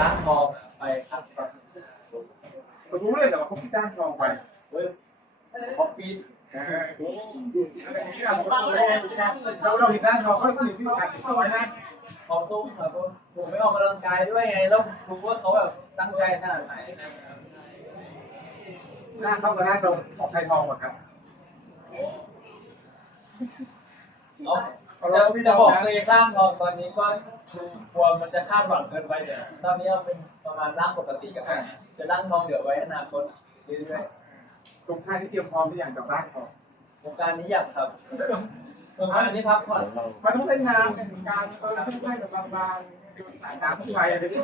ร้านทองไปครับก่อนผมรู้เลยแต่ว่าเขาจ้างทองไปเฮ้ยคอฟฟี่เราเราเห็นด้าทองก็ต้องอยู่ที่การติดต่อนะขอบคุณครับผมไม่ออกกำลังกายด้วยไงแล้วรู้ว่าเขาแบบตั้งใจขนาดไหนหน้าเข้ากับหน้าตรงของไทยทองหมดครับ จะจะบอกเลยร้างทองตอนนี้ก็กลัวมันจะคาดหวังเกินไปเดี๋ยวตอนนี้เราเป็นประมาณร่างปกติกันจะร่างทองเดี๋ยวไว้อนาคตเรื่อยตรงท่าที่เตรียมพร้อมที่อย่างกับร่างทองโครงการนี้อยากครับโครงการนี้พักผ่อนมันต้องเล่นน้ำในการเออช่วยแบบบางๆสายน้ำไฟอะไรนี่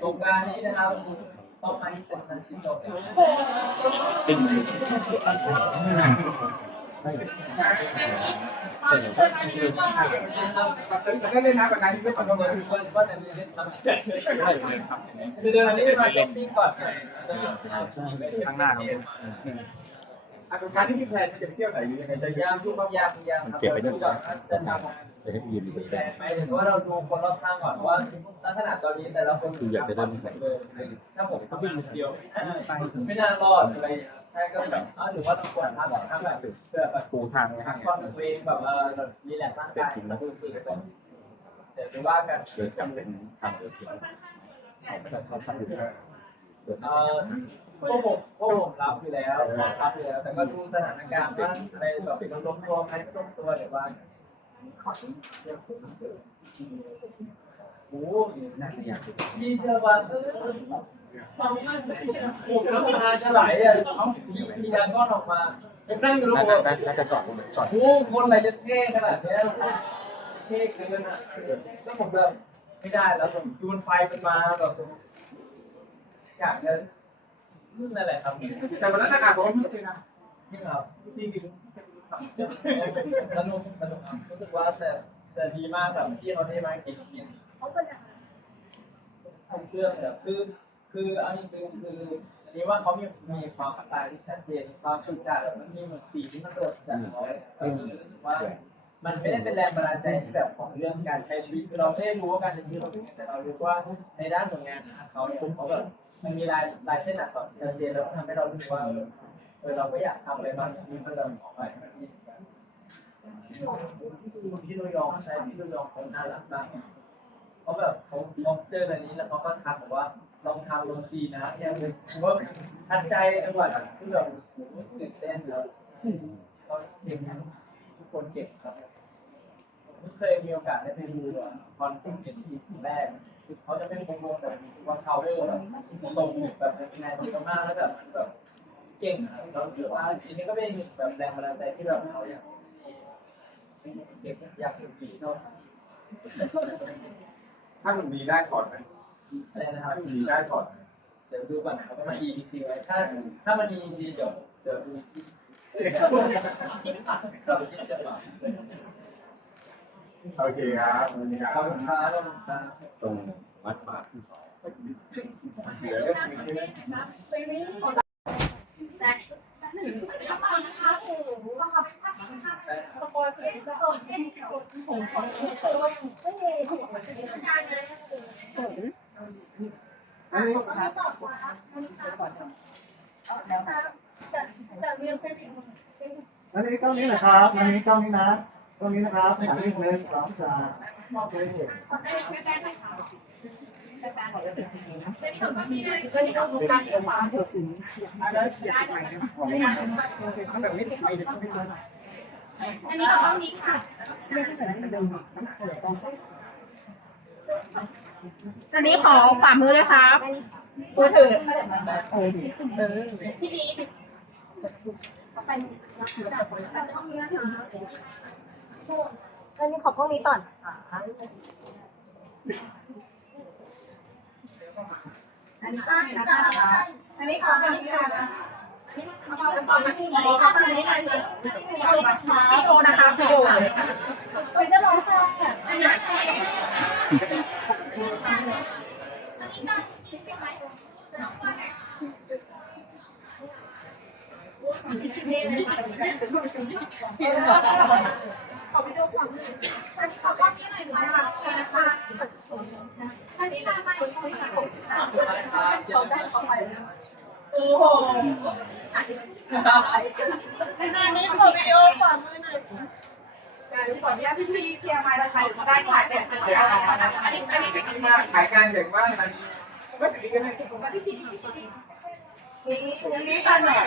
โครงการนี้นะครับต้องมาที่เซ็นทรัลชิดลมจะ ได้เล่นน้ำแบบนั้นที่ไม่ควรต้องเลยก็ก็อันนี้เล่นทำคือเดือนนี้มาช้อปปิ้งก่อนข้างหน้าครับอาการที่พี่แพลนจะไปเที่ยวไหนหรือยังไงจะยามยุ่งบ้างยามยามครับจะทำจะให้ยืนอยู่ตรงแต่นี้หมายถึงว่าเราดูคนรอบข้างก่อนว่าลักษณะตอนนี้แต่ละคนถ้าผมทำเป็นเดียวไม่น่ารอดอะไรใช่ก็แบบหรือว่าต้องควรทำแบบทำแบบเพื่อแบบปูทางพักผ่อนตัวเองแบบว่ารีแลกซ์ร่างกายดูสึกก่อนเดี๋ยวไปว่ากันเดินจำเป็นทางเดินเสียงไม่ต้องเขาชั้นอยู่เออพวกผมพวกผมรับอยู่แล้วรับอยู่แล้วแต่ก็ดูสถานการณ์ว่าในแบบเป็นล้มตัวไหมไม่ลมตัวเดี๋ยวว่าขอ โอ้น่าจะอยากพี่เชื่อว่าเออผมน้ำตาจะไหลอะพี่พี่ดันก้อนออกมาผมนั่งอยู่แล้ว่าน่าจะจอดตรงไหนจอดโอ้คนอะไรจะเท่ขนาดนี้เท่เกินอะแล้วผมแบบไม่ได้แล้วผมดูนไฟมันมาแบบอยากจะนั่นแหละครับแต่วันนั้นอากาศร้อนจริงนะนี่ครับจริงจริงสนุกสนุกครับรู้สึกว่าแต่แต่ดีมากแบบที่เขาได้มากินกิน ทำเครื่องแบบคือคือเอาจริงๆคืออันนี้ว่าเขามีมีความสไตล์ที่ชัดเจนความชุดจาดมันมีเหมือนสีที่มันโดดจากน้อยเออรู้สึกว่ามันไม่ได้เป็นแรงบันดาลใจที่แบบของเรื่องการใช้ชีวิตคือเราไม่ได้รู้ว่าการใช้ชีวิตเขาเป็นยังไงแต่เรารู้ว่าในด้านผลงานเขาเนี่ยเขาแบบมันมีลายลายเส้นอักษรชัดเจนแล้วทำให้เรารู้สึกว่าเออเราก็อยากทำอะไรบางอย่างที่มันเราออกไปให้ดีที่ระยองใช้ที่ระยองเขาน่ารักมาก เขาแบบเขาเขาเจออะไรนี้แล้วเขาก็ทักบอกว่าลองทำลองซีนะเนี่ยผมว่าทัดใจจังหวัดที่แบบตื่นเต้นแล้วเขาเก่งทุกคนเก่งครับผมเคยมีโอกาสได้ไปดูคอนเสิร์ตเอ็นทีแรกเขาจะเป็นวงวงแต่วันเขาได้แบบตรงแบบในที่มากแล้วแบบแบบเก่งอะเราถือว่าอันนี้ก็เป็นแบบแรงบันดาลใจที่แบบเขาอยากเด็กอยากถึงสีเขา ถ้ามันดีได้ถอดไหมอะไรนะคถ้ารับมันดีได้ถอดเดี๋ยวดูก่อนว่ามันดีจริงๆไหมถ้าถ้ามันดีจริงๆเดี๋ยวเดี๋ยวดูที่เราคิดจะแบบโอเคครับวันนี้คขรัอบบคุณครับขอบคุณครับตรงวัดป่าอันนี้ อันนี้กล้องนี้นะครับอันนี้กล้องนี้นะกล้องนี้นะครับอันนี้หนึ่งสองสามโอเคแบบนี้ติดไปเดี๋ยวไม่ได้ อันนี้กับห้องนี้ค่ะ อันนี้ขอฝ่ามือเลยครับมือถือพี่ดีอันนี้ขอห้องนี้ก่อนอันนี้ก็นะคะอันนี้ขอห้องนี้ก่อนนะอันนี้ขอห้องนี้ก่อนนะอันนี้ขอห้องนี้ก่อนนะ พี่โอนะคะพี่โอเฮ้ยจะร้องไห้อะอันนี้ใช่ขอวิดีโอก่อนอันนี้ขอห้องนี้หน่อยค่ะนะคะใช่ค่ะอันนี้มามาคนที่เขาได้เขาไป โอ้โหอันนี้ขอวิดีโอฝามือหน่อยขออนุญาตพี่พี่เคลียร์ไมค์นะคะเดี๋ยวได้ถ่ายแบบเดี๋ยวอันนี้อันนี้เด็กมากขายการเด็กมากมันไม่ถึงนี้ก็ได้พี่จีพี่จีนี่นี่กันหน่อย